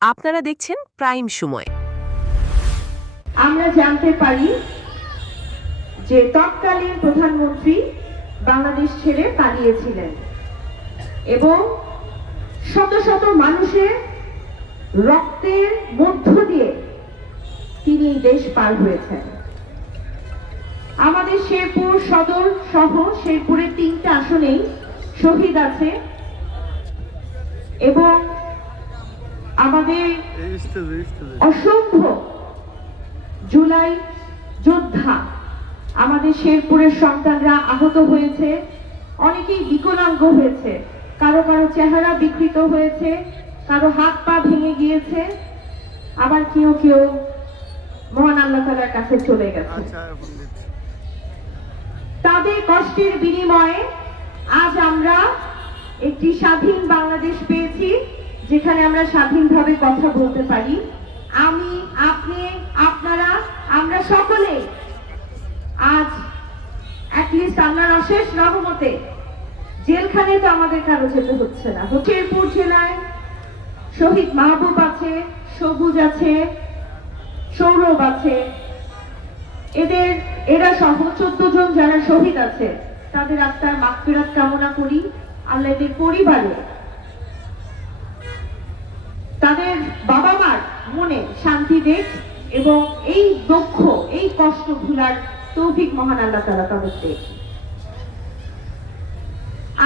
আপনারা দেখছেন প্রাইম সময়। আমরা জানতে পারি যে তৎকালীন প্রধানমন্ত্রী বাংলাদেশ ছেড়ে পালিয়েছিলেন এবং শত শত মানুষের রক্তের মধ্য দিয়ে তিনি দেশ পার হয়েছেন। আমাদের শেরপুর সদর সহ শেরপুরের 3টা আসনেই শহীদ আছে এবং আমাদের অসংখ্য জুলাই যোদ্ধা আমাদের শেরপুরের সন্তানরা আহত হয়েছে, অনেকেই বিকলাঙ্গ হয়েছে, কারো কারো চেহারা বিকৃত হয়েছে, কারো হাত পা ভেঙে গিয়েছে, আবার কেউ কেউ মহান আল্লাহ তাআলার কাছে চলে গেছে। তাদের কষ্টের বিনিময়ে আজ আমরা একটি স্বাধীন বাংলাদেশ পেয়েছি, যেখানে আমরা স্বাধীনভাবে কথা বলতে পারি। আমি, আপনি, আপনারা, আমরা সকলে আজ অ্যাটলিস্ট আল্লাহর অশেষ রহমতে জেলখানে তো আমাদের কারো যেতে হচ্ছে না। শেরপুর জেলায় শহীদ মাহবুব আছে, সবুজ আছে, সৌরভ আছে, এরা সহ 14 জন যারা শহীদ আছে তাদের আত্মার মাগফিরাত কামনা করি। আল্লাহ এদের পরিবারে, তাদের বাবা মার মনে শান্তি দেখ এবং এই দুঃখ, এই কষ্ট ভুলার তৌফিক মহান আল্লাহ তাআলা তাদের দেখ।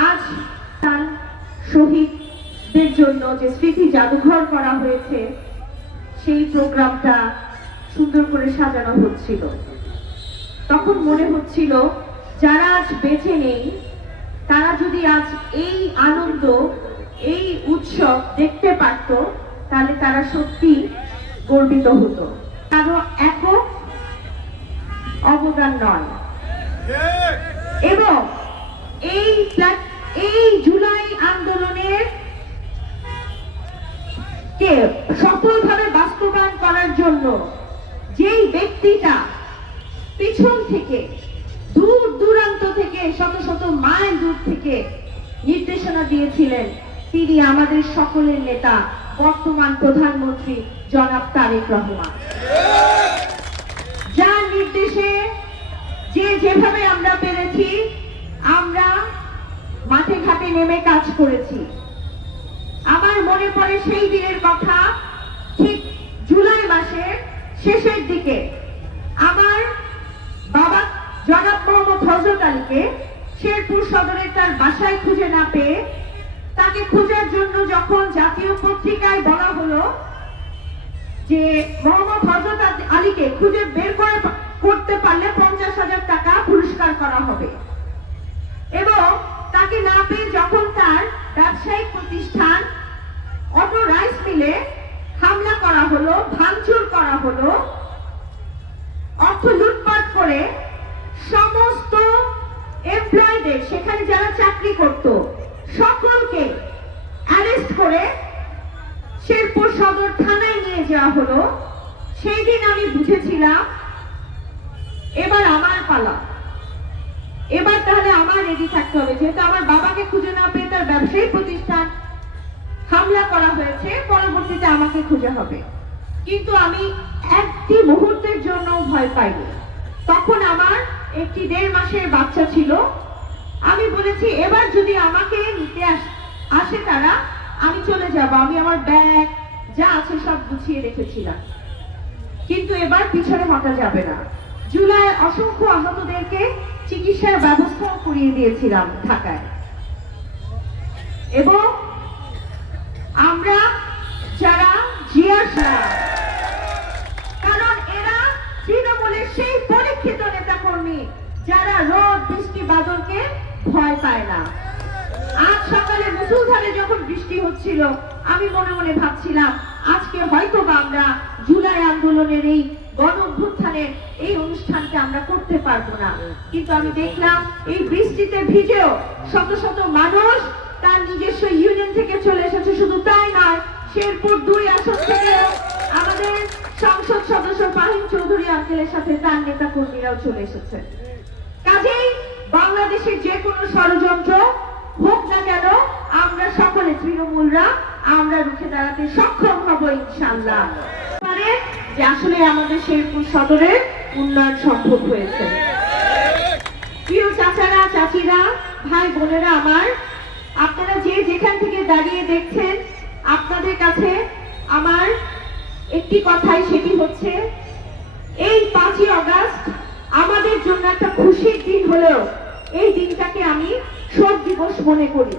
আজ শহীদদের জন্য যে স্মৃতি জাদুঘর করা হয়েছে, সেই প্রোগ্রামটা সুন্দর করে সাজানো হচ্ছিল। তখন মনে হচ্ছিল যারা আজ বেঁচে নেই তারা যদি আজ এই আনন্দ, এই উৎসব দেখতে পারত তাহলে তারা সত্যি গর্বিত হতো। কারো একক অবদান নয় এবং এই জুলাই আন্দোলনের কে সফলভাবে বাস্তবায়ন করার জন্য যেই ব্যক্তিটা পিছন থেকে, দূর দূরান্ত থেকে, শত শত মাইল দূর থেকে নির্দেশনা দিয়েছিলেন, তিনি আমাদের সকলের নেতা বর্তমান প্রধানমন্ত্রী জনাব তারেক রহমান। যার নির্দেশে যেভাবে আমরা পেরেছি আমরা মাঠে ঘাটে নেমে কাজ করেছি। আমার মনে পড়ে সেই দিনের কথা, ঠিক জুলাই মাসের শেষের দিকে আমার বাবা জনাব মোহাম্মদ হযরত আলীকে শেরপুর সদরের তার বাসায় খুঁজে না পেয়ে তাকে খোঁজার জন্য যখন জাতীয় পত্রিকায় বলা হলো যে মোহাম্মদ হযরত আলীকে খুঁজে বের করতে পারলে 50,000 টাকা পুরস্কার করা হবে এবং তাকে না পেয়ে যখন তার ব্যবসায়িক প্রতিষ্ঠান অটো রাইস মিলে হামলা করা হলো, ভাঙচুর করা হলো, অর্থ লুটপাট করে সমস্ত এমপ্লয়ীদের, সেখানে যারা চাকরি করত সকলকে অ্যারেস্ট করে শেরপুর সদর থানায় নিয়ে যাওয়া হলো। সেই দিন আমি বুঝেছিলাম এবার আমার পালা, এবার তাহলে আমার রেডি থাকতে হবে, যেহেতু আমার বাবাকে খুঁজে না পেয়ে তার ব্যবসায়ী প্রতিষ্ঠান হামলা করা হয়েছে, পরবর্তীতে আমাকে খুঁজে হবে। কিন্তু আমি একটি মুহূর্তের জন্য ভয় পাইনি। তখন আমার একটি 1.5 মাসের বাচ্চা ছিল। আমি বলেছি এবার যদি আমাকে নিতে আসে তারা, আমি চলে যাব, আমি আমার ব্যাগ যা আছে সব গুছিয়ে রেখেছিলাম, কিন্তু এবার পিছনে হটা যাবে না। জুলাই অসংখ্য আহতদেরকে চিকিৎসার ব্যবস্থাও করিয়ে দিয়েছিলাম ঢাকায় এবং আমরা যারা কারণ এরা তৃণমূলের সেই পরীক্ষিত নেতা কর্মী যারা রোদ বৃষ্টি বাদলকে ভয় পায় না। আজ সকালে মুষলধারে যখন বৃষ্টি হচ্ছিল আমি মনে মনে ভাবছিলাম আজকে হয়তো বা আমরা জুলাই আন্দোলনের এই গণ অভ্যুত্থানের এই অনুষ্ঠানটা আমরা করতে পারবো না, কিন্তু আমি দেখলাম এই বৃষ্টিতে ভিজেও শত শত মানুষ তার নিজস্ব ইউনিয়ন থেকে চলে এসেছে। শুধু তাই নয়, শেরপুর 2 আসন থেকে আমাদের সংসদ সদস্য ফাহিম চৌধুরী আঙ্কেলের সাথে তার নেতা কর্মীরাও চলে এসেছে। কাজেই বাংলাদেশের যে কোনো ষড়যন্ত্র হোক না কেন আমরা সকলে তৃণমূলরা আমরা রুখে দাঁড়াতে সক্ষম হব ইনশাআল্লাহ। পারে যে আসলে আমাদের শেরপুর সদরের উন্নয়ন সম্ভব হয়েছে। প্রিয় চাচারা, চাচিরা, ভাই বোনেরা আমার, আপনারা যে যেখান থেকে দাঁড়িয়ে দেখছেন, আপনাদের কাছে আমার একটি কথাই, সেটি হচ্ছে এই 5ই আগস্ট আমাদের জন্য একটা খুশির দিন হলেও এই দিনটাকে আমি শোক দিবস মনে করি।